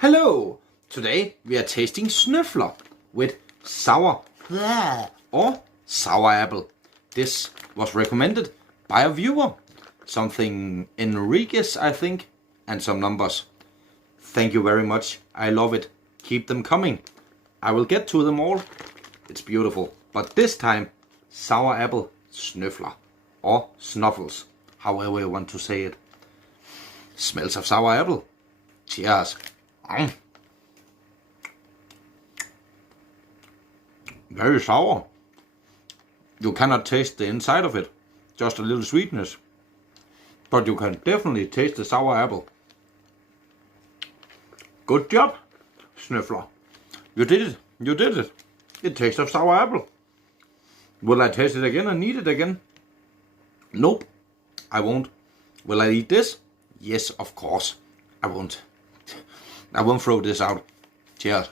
Hello! Today we are tasting Snøfler with sour or sour apple. This was recommended by a viewer. Something Enriquez, I think, and some numbers. Thank you very much. I love it. Keep them coming. I will get to them all. It's beautiful. But this time, sour apple Snøfler or Snuffles, however you want to say it. Smells of sour apple. Cheers. Very sour. You cannot taste the inside of it. Just a little sweetness. But you can definitely taste the sour apple. Good job, Snøfler. You did it. You did it. It tastes of sour apple. Will I taste it again and eat it again? Nope, I won't. Will I eat this? Yes, of course. I won't. I won't throw this out. Cheers.